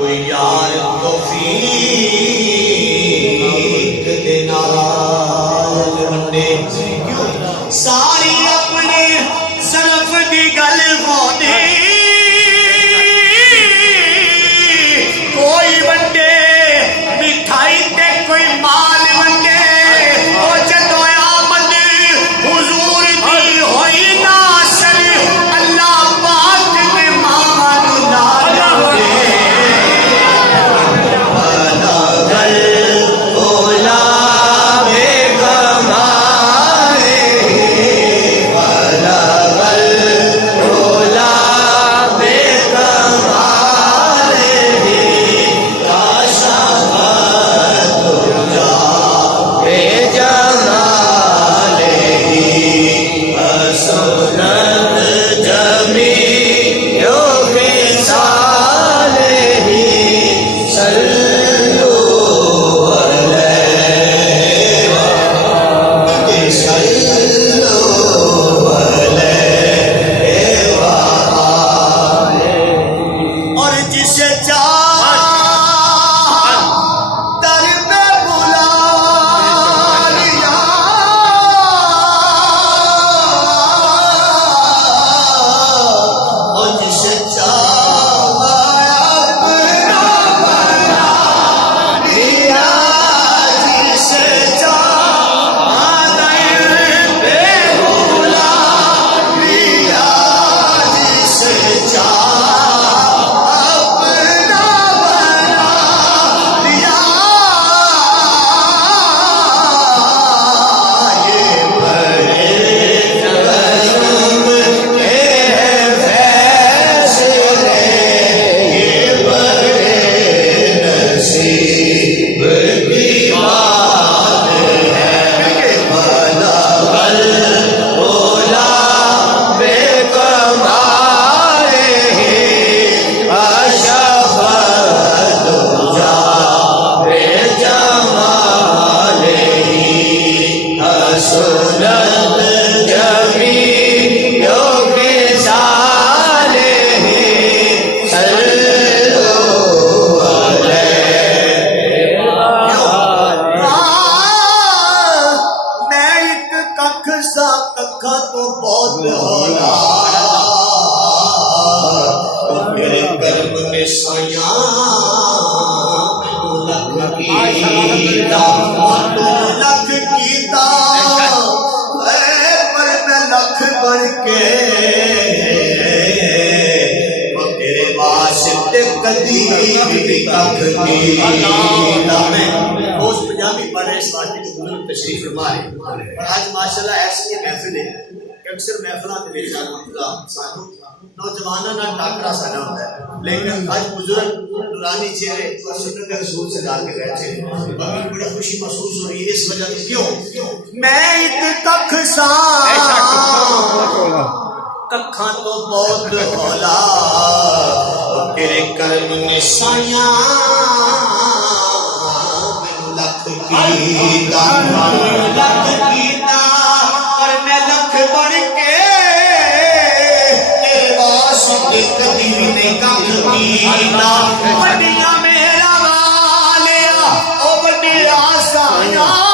کوئی یار توفیق دینا بندے ساری اپنے صرف دی گل ہونے کوئی بندے مٹھائی تے کوئی مال بندے او جدو آمد حضور دی ہوئی ناصر اللہ پاک نے مامان نال تشریف فرمائے آج ماشاءاللہ ایسی محفل ہے کہ اکثر محفلات میں سانو نوجوانوں نہ ٹاکرا سانا ہوتا ہے لیکن آج بزرگ نورانی چہرے اور سنت رسول سے ڈال کے بیٹھے باقی بڑی خوشی محسوس ہو رہی ہے اس وجہ سے کیوں میں ایک ککھ سا ککھاں تو بہت ہولا تیرے کرم میں سایاں لکھ کیتا پر میں لکھ بڑھ کے تیرے واسطے کبھی نہیں ککھ کیتا بڑیاں میرا والیا او بڑی آسانیاں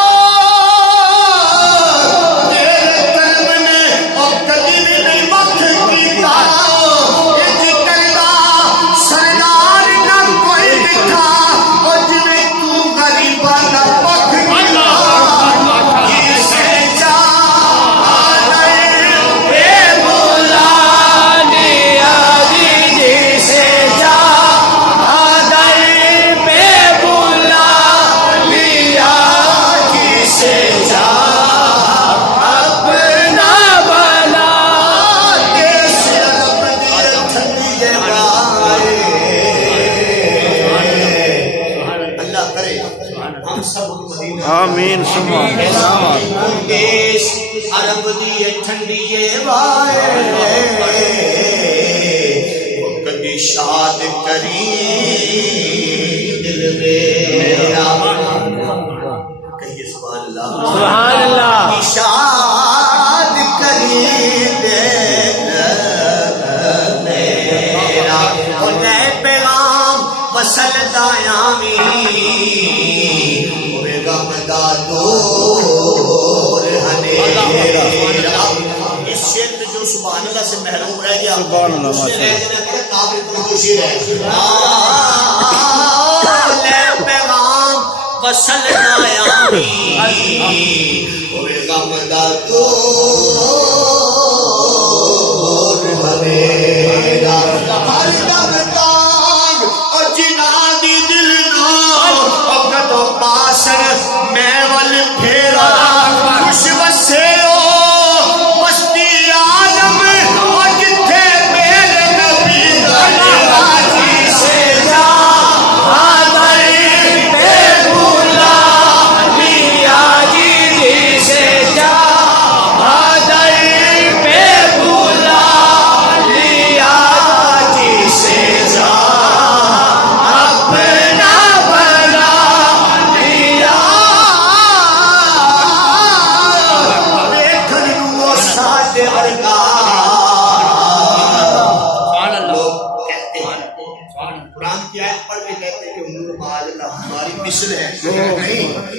آمین سما عرب دی ٹھنڈی وائے کبھی شاد کری دل میرا کہیے سبحان اللہ سبحان اللہ شاد کری دل میرا اور نئے پیغام بسر آمی ہوئے غم دا دور ہنیرا اس شیر میں جو سبحان اللہ سے محروم رہ گیا سبحان اللہ اس نے رہ جانا کہ قابل پروشی رہ لے پیغام وصل نایامی ہوئے غم دا دور ہنیرا ہماری غم تانگ اور جنا دی دل نو اور کتو پاسر میں ول پھیرا خوش بسے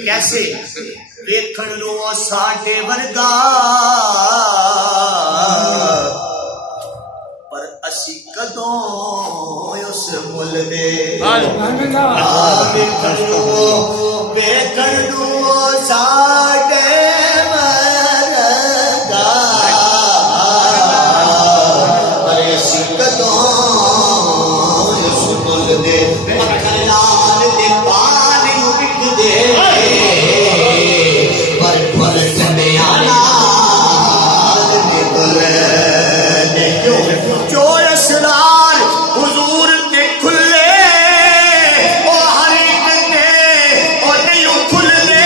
کیسے دیکھن لو ساڈے ورگا پر اسی کدوں اس مل دے دیکھن لو ساڈے ورگا پر اسی کدوں اس مل دے مکھلال دے پانی بک دے جو اسرار حضور کے کھلے وہ ہر ایک کے اور نہیں کھل دے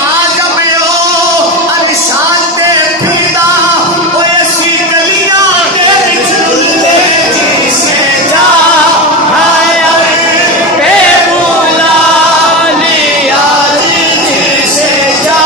آجم یو انشان دے پھیدا وہ ایسی گلیاں دے چل دے جسے جا آیا بے مولا لیا جسے جا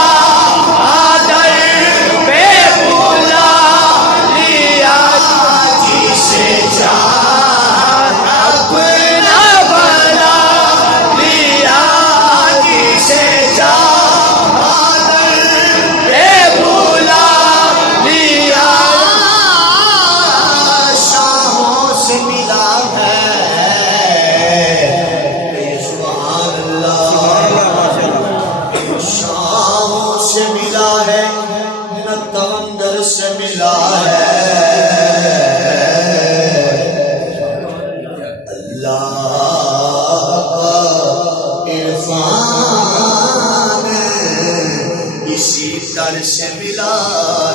سے ملا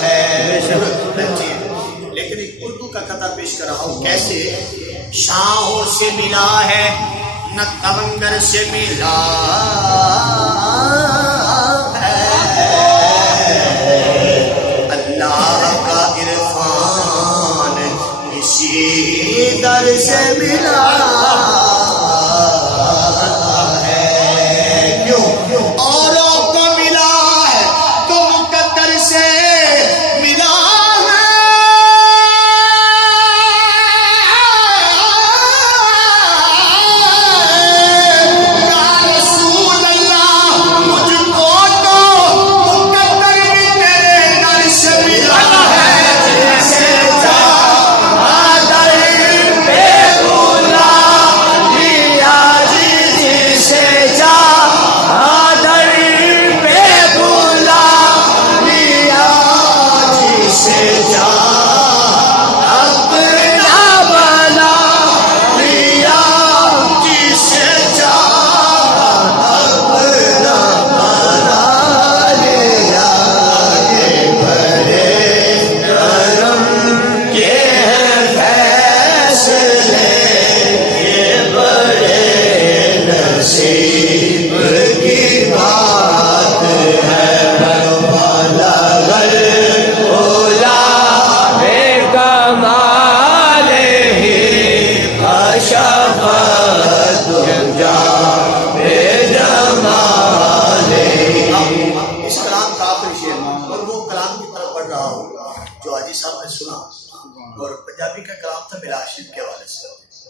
ہے لیکن ایک اردو کا قطع پیش کر رہا ہوں کیسے شاہوں سے ملا ہے نہ تونگر سے ملا ہے اللہ کا عرفان اسی در سے ملا ہے کیوں اوروں کو ملا ہے تو مقدر سے ملا اللہ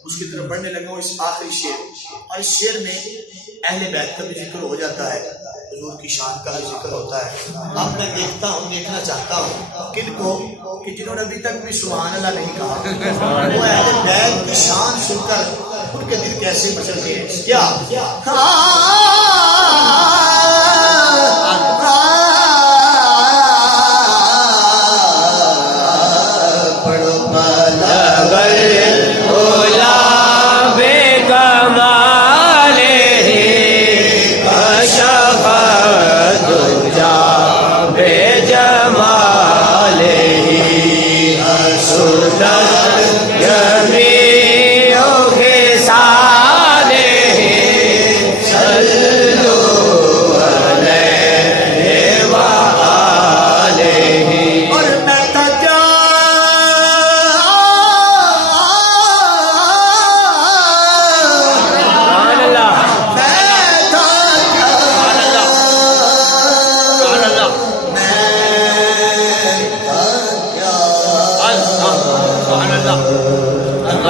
اس کی طرف بڑھنے لگا ہوں، اس آخری شعر، اور اس شعر میں اہل بیت کا بھی ذکر ہو جاتا ہے، حضور کی شان کا بھی ذکر ہوتا ہے۔ اب میں دیکھنا چاہتا ہوں کن کو کہ جنہوں نے ابھی تک بھی سبحان اللہ نہیں کہا، وہ اہل بیت کی شان سن کر ان کے دل کیسے مچلتے ہیں۔ کیا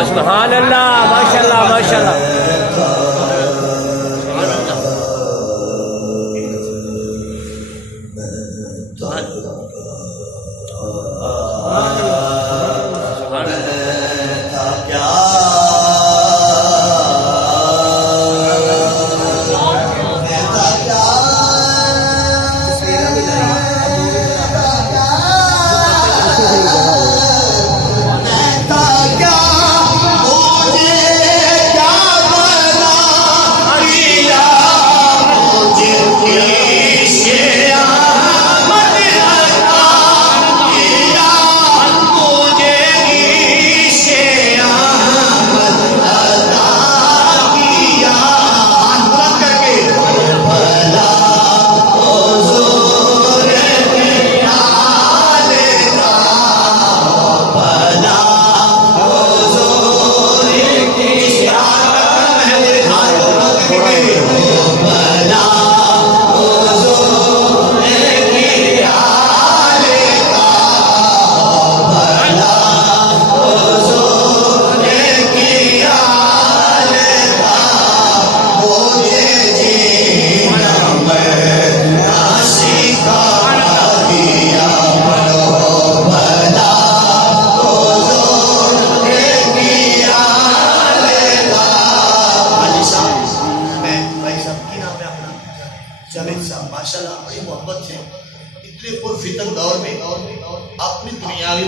سبحان اللہ، ماشاء اللہ ماشاء اللہ۔ ماشاء اللہ بڑی محبت سے اتنے پرفتن دور میں اپنی دنیاوی